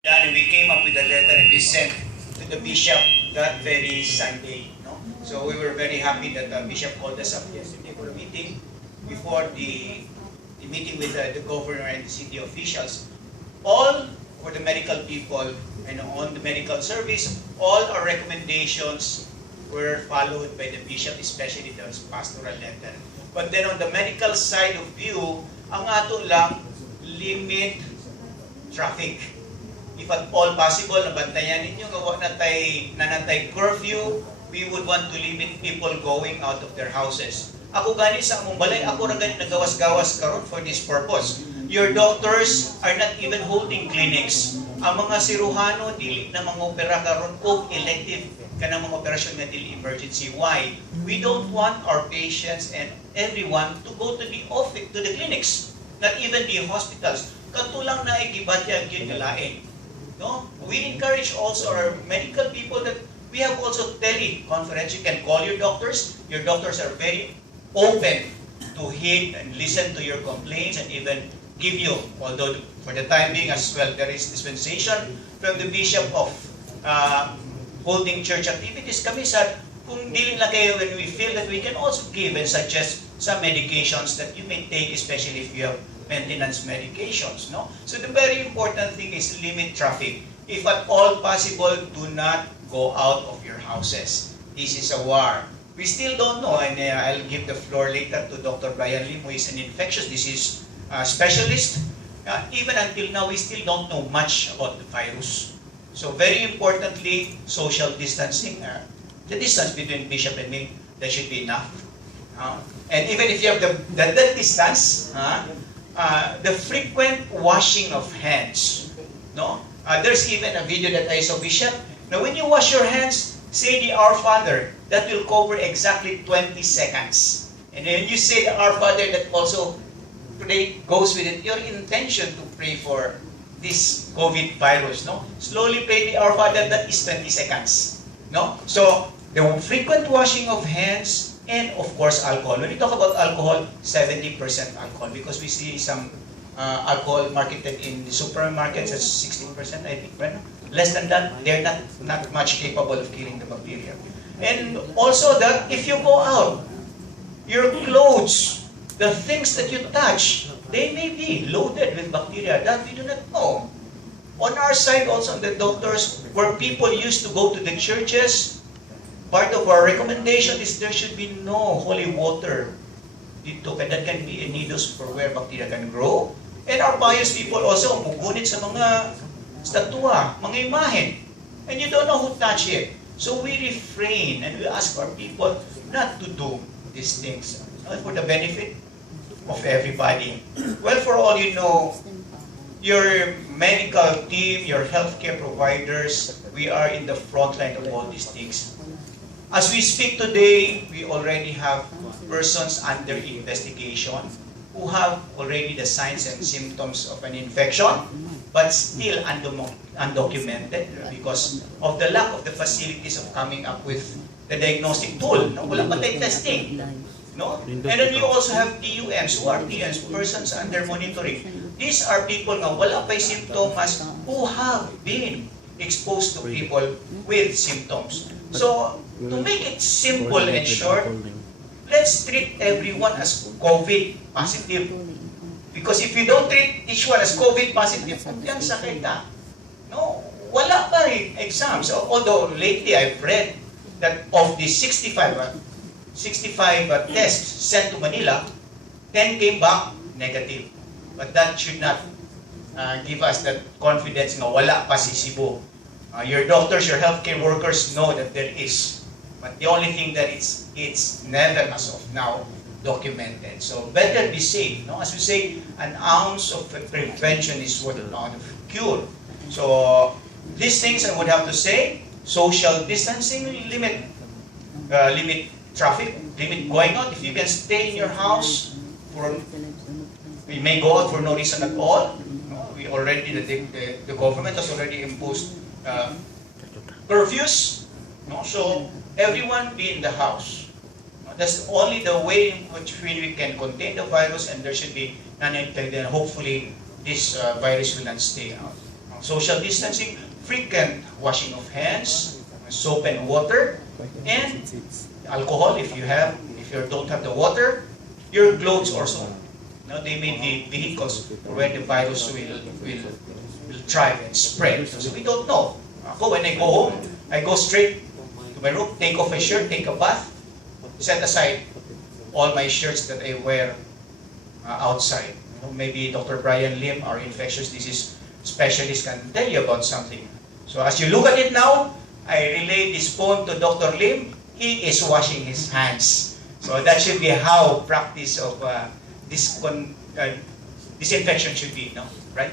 And we came up with a letter and we sent to the bishop that very Sunday. No? So we were very happy that the bishop called us up yesterday for a meeting before the meeting with the governor and the city officials. All for the medical people and on the medical service, all our recommendations were followed by the bishop, especially the pastoral letter. But then on the medical side of view, ang ato lang, limit traffic. If at all possible, nabantayan ninyo, gawa nanatay curfew, we would want to limit people going out of their houses. Ako gani sa among balay, ako ra gani nagawas-gawas karon for this purpose. Your doctors are not even holding clinics. Ang mga siruhano dili na mangopera karon og elective kanang mga operasyon nga dili emergency. Why? We don't want our patients and everyone to go to the office, to the clinics, not even the hospitals. Katulang na gibatyag yun kalain. No? We encourage also our medical people that we have also teleconference. You can call your doctors. Your doctors are very open to hear and listen to your complaints and even give you, although for the time being as well, there is dispensation from the bishop of holding church activities. Kami sa, kung dili na kayo, when we feel that we can also give and suggest some medications that you may take, especially if you have maintenance medications. No? So the very important thing is limit traffic. If at all possible, do not go out of your houses. This is a war. We still don't know, and I'll give the floor later to Dr. Brian Lim, who is an infectious disease specialist. Even until now, we still don't know much about the virus. So very importantly, social distancing. The distance between Bishop and me, that should be enough. And even if you have that distance, the frequent washing of hands. No? There's even a video that I saw, Bishop. Now when you wash your hands, say the Our Father. That will cover exactly 20 seconds. And then you say the Our Father, that also goes with it. Your intention to pray for this COVID virus. No? Slowly pray the Our Father, that is 20 seconds. No? So the frequent washing of hands, and of course alcohol. When we talk about alcohol, 70% alcohol, because we see some alcohol marketed in the supermarkets at 16%, I think, right? Less than that, they're not much capable of killing the bacteria. And also that if you go out, your clothes, the things that you touch, they may be loaded with bacteria that we do not know. On our side also, the doctors, where people used to go to the churches, part of our recommendation is there should be no holy water dito, kaya that can be a nidos for where bacteria can grow. And our pious people also, mugunit sa mga statua, mga imahen. And you don't know who touched it. So we refrain and we ask our people not to do these things for the benefit of everybody. Well, for all you know, your medical team, your healthcare providers, we are in the front line of all these things. As we speak today, we already have persons under investigation who have already the signs and symptoms of an infection, but still undocumented because of the lack of the facilities of coming up with the diagnostic tool. No? Wala pa tayong testing. No? And then you also have TUMs. Who are TUMs? Persons under monitoring. These are people na wala pa symptoms who have been exposed to people with symptoms. So, to make it simple and short, let's treat everyone as COVID positive. Because if you don't treat each one as COVID positive, yan sakit ka. No, wala pa rin exams. Although lately I've read that of the 65 tests sent to Manila, 10 came back negative. But that should not give us that confidence na wala pa si Cebu. Your doctors, your healthcare workers know that there is. But the only thing that it's never as of now documented. So better be safe. No? As we say, an ounce of prevention is worth a pound of cure. So these things I would have to say, social distancing, limit traffic, limit going out. If you can stay in your house, we may go out for no reason at all. No? We already, the government has already imposed curfews. No? So everyone be in the house. That's only the way in which we can contain the virus, and there should be non-infected. Hopefully, this virus will not stay out. social distancing, frequent washing of hands, soap and water, and alcohol if you don't have the water, your clothes also. Now, they may be vehicles where the virus will thrive and spread. So we don't know. Ako, when I go home, I go straight to my room, take off my shirt, take a bath, set aside all my shirts that I wear outside. Maybe Dr. Brian Lim, our infectious disease specialist, can tell you about something. So as you look at it now, I relay this phone to Dr. Lim. He is washing his hands. So that should be how practice of disinfection should be, no? Right?